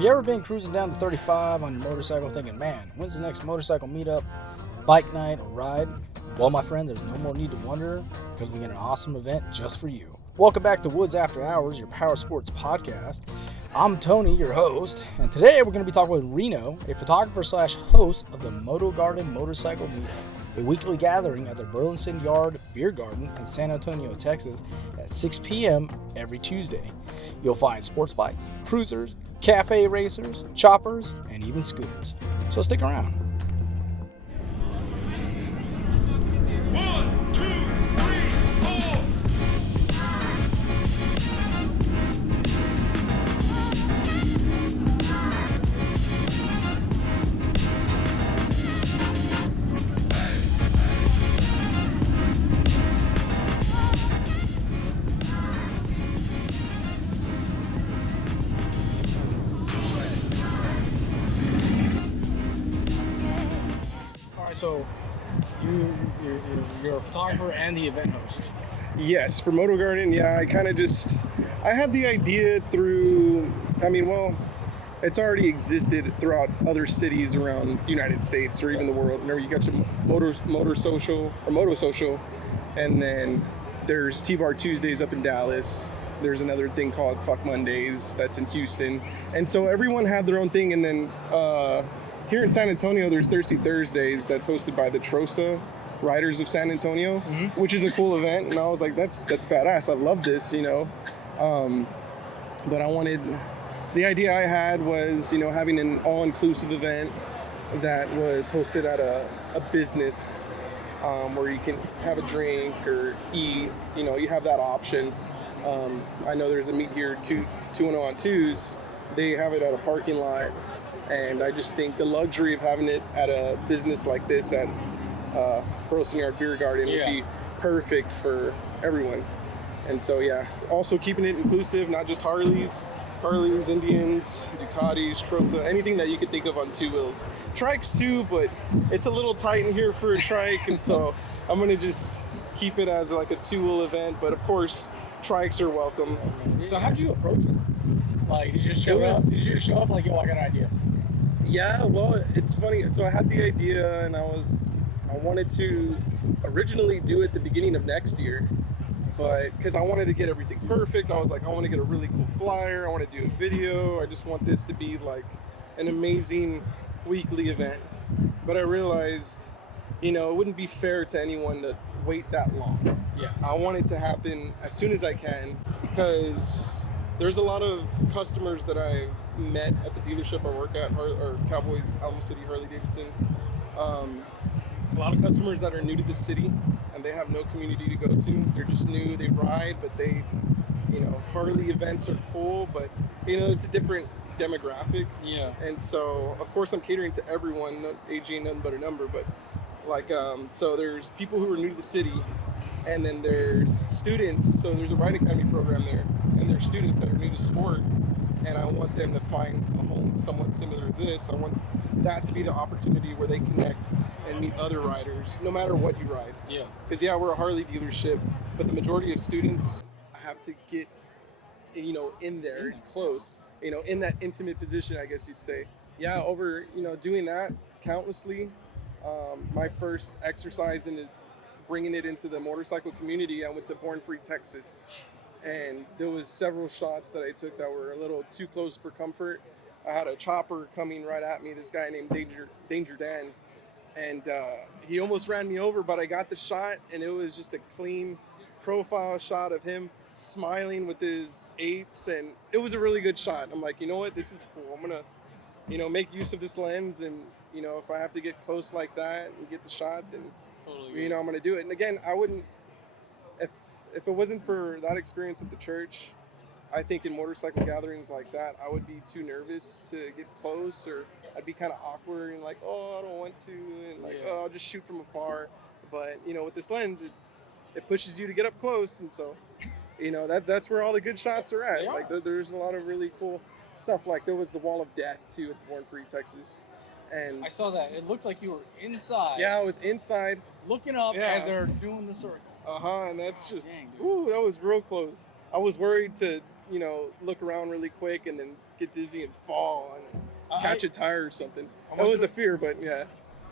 Have you ever been cruising down to 35 on your motorcycle thinking, man, when's the next motorcycle meetup, bike night, or ride? Well, my friend, there's no more need to wonder because we got an awesome event just for you. Welcome back to Woods After Hours, your power sports podcast. I'm Tony, your host, and today we're going to be talking with Reno, a photographer slash host of the Moto Garden Motorcycle Meet-Up, a weekly gathering at the Burleson Yard Beer Garden in San Antonio, Texas at 6 p.m. every Tuesday. You'll find sports bikes, cruisers, cafe racers, choppers, and even scooters. So stick around. One, two, three, four. So you're a photographer and the event host. Yes, for Moto Garden, yeah, I had the idea through, it's already existed throughout other cities around the United States or even the world. Remember, you got your Motor Social, and then there's T-Bar Tuesdays up in Dallas. There's another thing called Fuck Mondays that's in Houston. And so everyone had their own thing, and then here in San Antonio, there's Thirsty Thursdays that's hosted by the Trosa Riders of San Antonio, which is a cool event. And I was like, that's badass. I love this, But the idea I had was, having an all-inclusive event that was hosted at a business where you can have a drink or eat, you have that option. I know there's a meet here, 210 on 2s. They have it at a parking lot. And I just think the luxury of having it at a business like this at Burleson Yard Beer Garden would be perfect for everyone. And so, yeah, also keeping it inclusive, not just Harleys, Indians, Ducatis, Trosa, anything that you could think of on two wheels. Trikes too, but it's a little tight in here for a trike. And so I'm going to just keep it as like a two-wheel event. But of course, trikes are welcome. So how did you approach it? Like, did you just show up? Did you just show up like, yo, I got an idea? Yeah, well, it's funny. So I had the idea, and I wanted to originally do it the beginning of next year, but because I wanted to get everything perfect, I was like, I want to get a really cool flyer. I want to do a video. I just want this to be like an amazing weekly event. But I realized, it wouldn't be fair to anyone to wait that long. Yeah. I want it to happen as soon as I can because there's a lot of customers that I've met at the dealership I work at, or Cowboys, Alamo City, Harley Davidson. A lot of customers that are new to the city and they have no community to go to. They're just new, they ride, but they, Harley events are cool, but it's a different demographic. Yeah. And so, of course, I'm catering to everyone. AG ain't nothing but a number, but so there's people who are new to the city, and then there's students. So there's a riding academy program there, and there's students that are new to sport, and I want them to find a home somewhat similar to this. I want that to be the opportunity where they connect and meet other riders, no matter what you ride. Yeah. Because we're a Harley dealership, but the majority of students have to get, in there close, in that intimate position, I guess you'd say. Yeah, over, doing that countlessly. My first exercise in bringing it into the motorcycle community, I went to Born Free, Texas. And there was several shots that I took that were a little too close for comfort. I had a chopper coming right at me, this guy named Danger Dan. And he almost ran me over, but I got the shot, and it was just a clean profile shot of him smiling with his apes, and it was a really good shot. I'm like, you know what, this is cool. I'm gonna, make use of this lens, and if I have to get close like that and get the shot, then totally, I'm gonna do it. And again, I wouldn't, if it wasn't for that experience at the church, I think in motorcycle gatherings like that, I would be too nervous to get close, or I'd be kind of awkward and like, oh, I don't want to, and like, oh, I'll just shoot from afar. But, with this lens, it pushes you to get up close, and so, that's where all the good shots are at. Like, there's a lot of really cool stuff. Like, there was the Wall of Death, too, at Born Free, Texas. And I saw that. It looked like you were inside. Yeah, I was inside. Looking up as they're doing the circle. And that's just, that was real close. I was worried to, look around really quick and then get dizzy and fall and catch a tire or something. I That went was a through- fear, but yeah.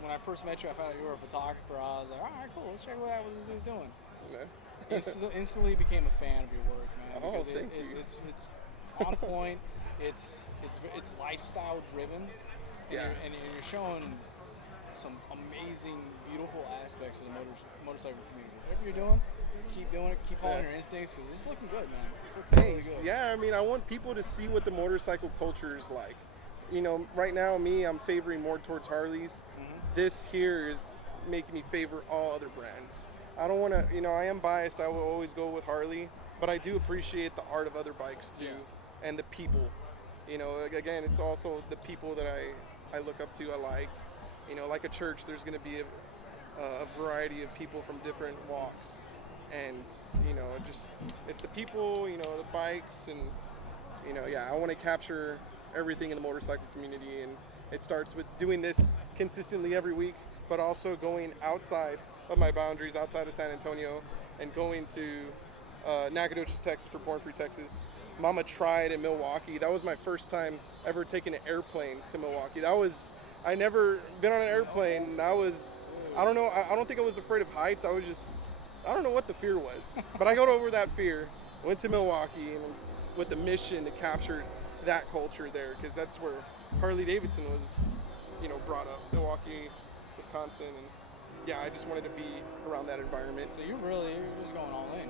When I first met you, I found out you were a photographer. I was like, all right, cool. Let's check what this dude's doing. Yeah. Instantly became a fan of your work, man. Oh, Because thank you. It's on point. It's lifestyle driven. And Yeah. you're showing some amazing, beautiful aspects of the motorcycle community. Whatever you're doing, keep doing it. Keep following Yeah. your instincts because it's looking good, man. It's looking really Thanks. good. Yeah, I mean, I want people to see what the motorcycle culture is like. You know, right now, I'm favoring more towards Harleys. This here is making me favor all other brands. I don't want to, you know, I am biased. I will always go with Harley, but I do appreciate the art of other bikes too, and the people. You know, again, it's also the people that I look up to. I like, you know, like a church. There's going to be a variety of people from different walks, and you know, it's the people, you know, the bikes, and you know, yeah, I want to capture everything in the motorcycle community, and it starts with doing this consistently every week, but also going outside of my boundaries, outside of San Antonio, and going to Nacogdoches, Texas for Born Free Texas. Mama tried in Milwaukee. That was my first time ever taking an airplane to Milwaukee. I never been on an airplane. I don't know, I don't think I was afraid of heights. I don't know what the fear was. But I got over that fear, went to Milwaukee, and with the mission to capture that culture there, because that's where Harley Davidson was, you know, brought up, Milwaukee, Wisconsin, and yeah, I just wanted to be around that environment. So you're just going all in.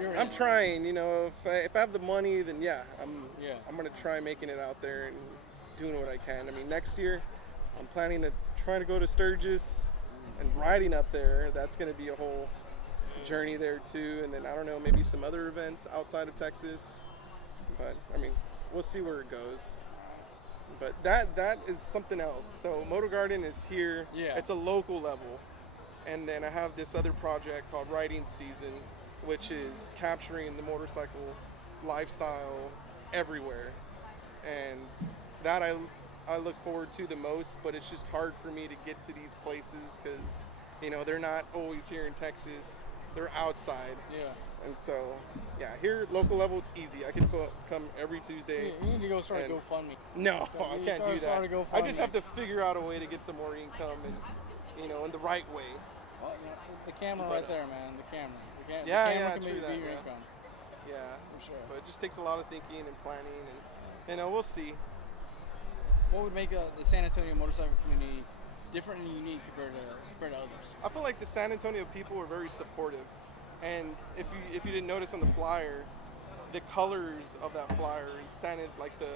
You're I'm in. trying, you know, if I have the money, then yeah, I'm gonna try making it out there and doing what I can. I mean, next year, I'm planning to try to go to Sturgis and riding up there. That's gonna be a whole journey there too, and then I don't know, maybe some other events outside of Texas. But I mean, we'll see where it goes. But that is something else. So Moto Garden is here. Yeah. It's a local level. And then I have this other project called Riding Season, which is capturing the motorcycle lifestyle everywhere. And that I look forward to the most, but it's just hard for me to get to these places because, you know, they're not always here in Texas. They're outside. Yeah. And so, yeah, here at local level, it's easy. I can come every Tuesday. You need to go start a And- GoFundMe. No, I You can't do start a that. I just GoFundMe. have to figure out a way to get some more income and, you know, in the right way. Well, you know, the camera right there, man. The camera. The Yeah, camera yeah, can true be that, your yeah. income. Yeah, For sure. but it just takes a lot of thinking and planning, and you know, we'll see. What would make the San Antonio motorcycle community different and unique compared to others? I feel like the San Antonio people are very supportive, and if you didn't notice on the flyer, the colors of that flyer is like the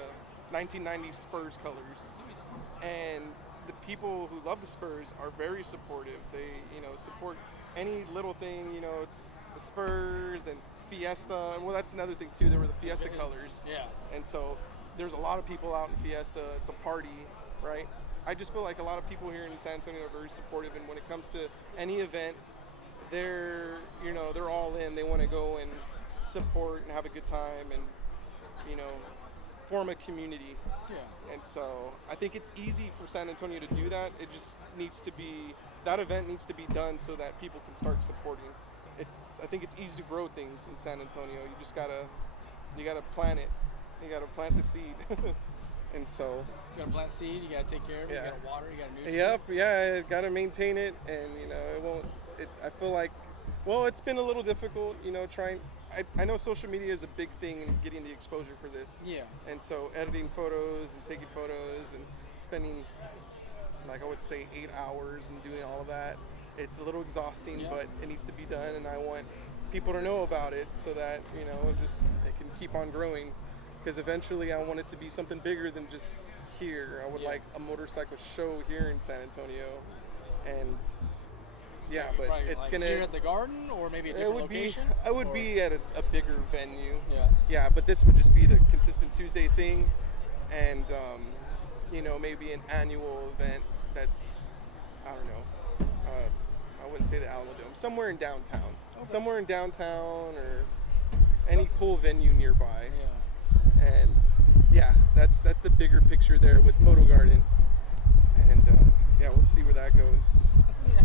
1990s Spurs colors, and the people who love the Spurs are very supportive. They, you know, support any little thing. You know, it's the Spurs and Fiesta, and well, that's another thing too. There were the Fiesta colors. Yeah. And so there's a lot of people out in Fiesta. It's a party, right? I just feel like a lot of people here in San Antonio are very supportive, and when it comes to any event, they're all in. They want to go and support and have a good time, and you know, form a community. Yeah. And so I think it's easy for San Antonio to do that. It just needs to be, that event needs to be done so that people can start supporting. I think it's easy to grow things in San Antonio. You gotta plant it. You gotta plant the seed. And so. You gotta plant seed, you gotta take care of it, Yeah. you gotta water, you gotta nutrient. Yep, yeah, gotta maintain it, and you know, I feel like, well, it's been a little difficult, you know, I know social media is a big thing in getting the exposure for this. Yeah. And so editing photos and taking photos and spending, like I would say, 8 hours and doing all of that. It's a little exhausting, Yeah. but it needs to be done, and I want people to know about it so that, you know, it can keep on growing. Because eventually I want it to be something bigger than just here. I would like a motorcycle show here in San Antonio. And yeah, but Right, it's like gonna. here at the garden, or maybe a different location. I would be at a bigger venue. Yeah. Yeah, but this would just be the consistent Tuesday thing, and you know, maybe an annual event that's, I don't know, I wouldn't say the Alamo Dome, somewhere in downtown, somewhere in downtown or any cool venue nearby. Yeah. And yeah, that's the bigger picture there with Moto Garden, and yeah, we'll see where that goes.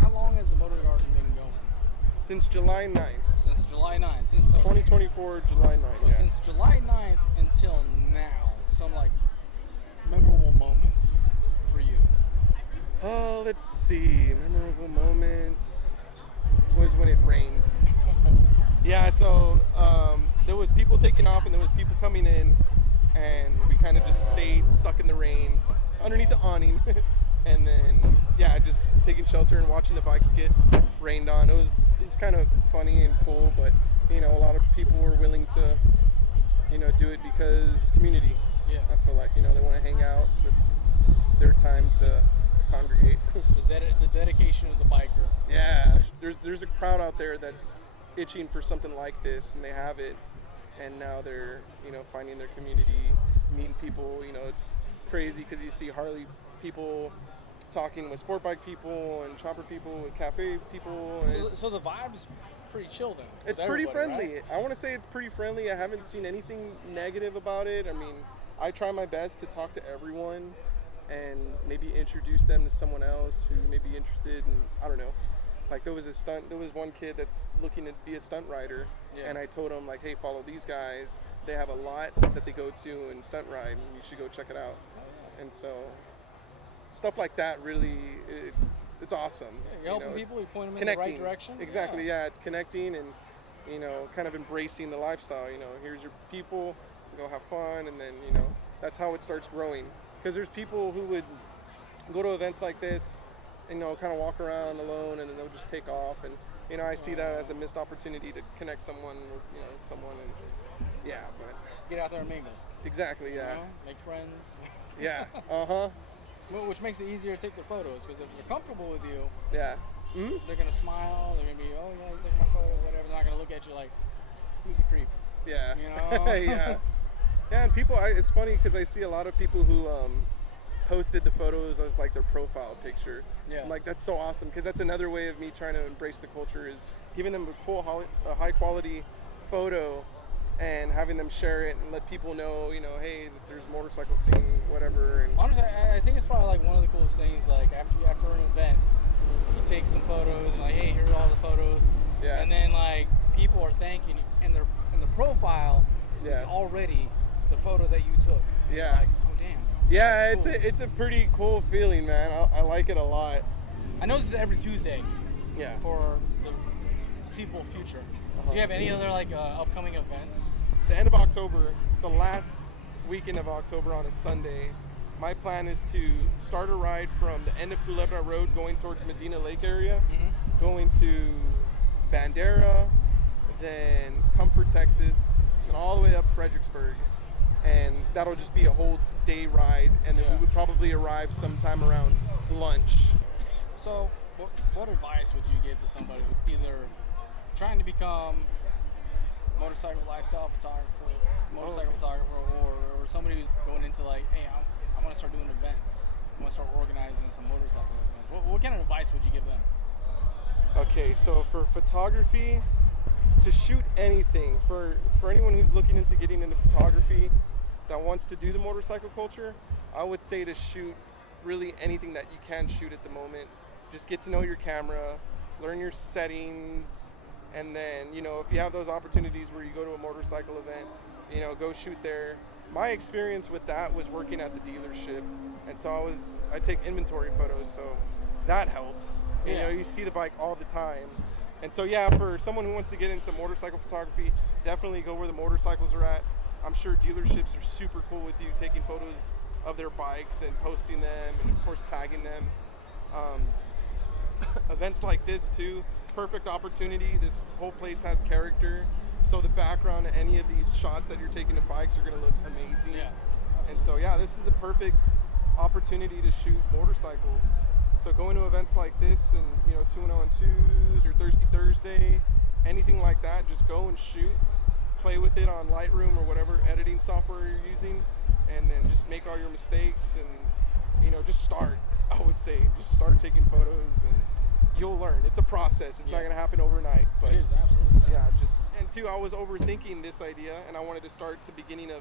How long has the Moto Garden been going? Since July 9th, Since July 9th. 2024, July 9th. So Yeah. since July 9th until now, some like memorable moments for you? Oh, let's see. Memorable moments was when it rained. Yeah, so there was people taking off and there was people coming in, and we kind of just stayed stuck in the rain underneath the awning, and then yeah, just taking shelter and watching the bikes get rained on. It was kind of funny and cool, but you know, a lot of people were willing to, you know, do it because community. Yeah. I feel like, you know, they want to hang out. It's their time to congregate. The dedication of the biker. Yeah, there's a crowd out there that's itching for something like this, and they have it, and now they're, you know, finding their community, meeting people. You know, it's crazy because you see Harley people talking with sport bike people and chopper people and cafe people. And So the vibe's pretty chill then. it's with pretty everybody, friendly. right? I want to say it's pretty friendly. I haven't seen anything negative about it. I mean, I try my best to talk to everyone and maybe introduce them to someone else who may be interested in, I don't know. Like there was one kid that's looking to be a stunt rider, Yeah. and I told him like, hey, follow these guys. They have a lot that they go to and stunt ride, and you should go check it out. And so stuff like that really, it's awesome. Yeah, you're helping know, people, you point them in connecting. the right direction. Exactly, yeah, it's connecting and, you know, kind of embracing the lifestyle. You know, here's your people, go have fun, and then, you know, that's how it starts growing. Because there's people who would go to events like this, you know, kind of walk around alone, and then they'll just take off. And, you know, I see that as a missed opportunity to connect someone with, you know, someone, and yeah, but Get out there and mingle. exactly, yeah, You know? Make friends. yeah, uh-huh, Which makes it easier to take their photos, because if they're comfortable with you, yeah, mm-hmm. they're gonna smile. They're gonna be, oh yeah, he's taking my photo, whatever. They're not gonna look at you like, who's the creep? Yeah. You know? Yeah. Yeah, and people, it's funny because I see a lot of people who posted the photos as like their profile picture. Yeah. I'm like, that's so awesome, because that's another way of me trying to embrace the culture, is giving them a cool, high quality photo and having them share it and let people know, you know, hey, there's a motorcycle scene, whatever. And Honestly, I think it's probably like one of the coolest things. Like after an event, you take some photos and like, hey, here are all the photos. Yeah. And then like people are thanking you, and the profile Yeah. is already the photo that you took. And you're Yeah. like, oh damn. yeah, that's cool. it's a pretty cool feeling, man. I like it a lot. I know this is every Tuesday Yeah. for the foreseeable future. Do you have any other like upcoming events? The end of October, the last weekend of October on a Sunday, my plan is to start a ride from the end of Culebra Road going towards Medina Lake area, going to Bandera, then Comfort, Texas, and all the way up Fredericksburg. And that'll just be a whole day ride, and then we would probably arrive sometime around lunch. So, what advice would you give to somebody who's either trying to become motorcycle lifestyle photographer, or somebody who's going into like, hey, I want to start doing events. I want to start organizing some motorcycle events. What kind of advice would you give them? Okay, so for photography, to shoot anything, for anyone who's looking into getting into photography that wants to do the motorcycle culture, I would say to shoot really anything that you can shoot at the moment. Just get to know your camera, learn your settings, and then, you know, if you have those opportunities where you go to a motorcycle event, you know, go shoot there. My experience with that was working at the dealership, and so I take inventory photos, so that helps. You know, you see the bike all the time. And so yeah, for someone who wants to get into motorcycle photography, definitely go where the motorcycles are at. I'm sure dealerships are super cool with you taking photos of their bikes and posting them, and of course tagging them. Events like this too, perfect opportunity. This whole place has character, so the background of any of these shots that you're taking of bikes are going to look amazing. Yeah. And so yeah, this is a perfect opportunity to shoot motorcycles. So going to events like this, and you know, 2-on-2s or Thirsty Thursday, anything like that, just go and shoot. Play with it on Lightroom or whatever editing software you're using, and then just make all your mistakes, and you know, just start. I would say just start taking photos, and you'll learn. It's a process. It's not going to happen overnight, but It is, absolutely. yeah, just, and two, I was overthinking this idea, and I wanted to start the beginning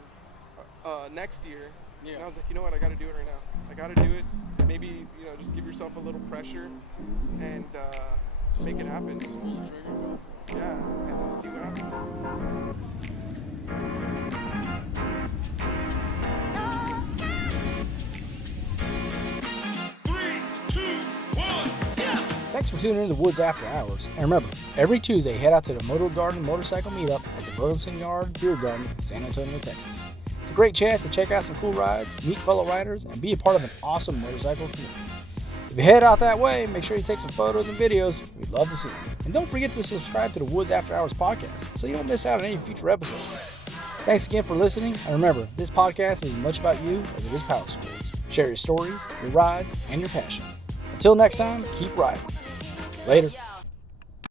of next year. Yeah. And I was like, you know what, I got to do it right now. I got to do it. Maybe, you know, just give yourself a little pressure and make it happen. Just pull the trigger, go for it. Yeah, and then see what happens. Thanks for tuning in to Woods After Hours. And remember, every Tuesday, head out to the Moto Garden Motorcycle Meet-Up at the Burleson Yard Beer Garden in San Antonio, Texas. It's a great chance to check out some cool rides, meet fellow riders, and be a part of an awesome motorcycle community. If you head out that way, make sure you take some photos and videos. We'd love to see them. And don't forget to subscribe to the Woods After Hours podcast so you don't miss out on any future episodes. Thanks again for listening. And remember, this podcast is as much about you as it is power sports. Share your stories, your rides, and your passion. Until next time, keep riding. Later.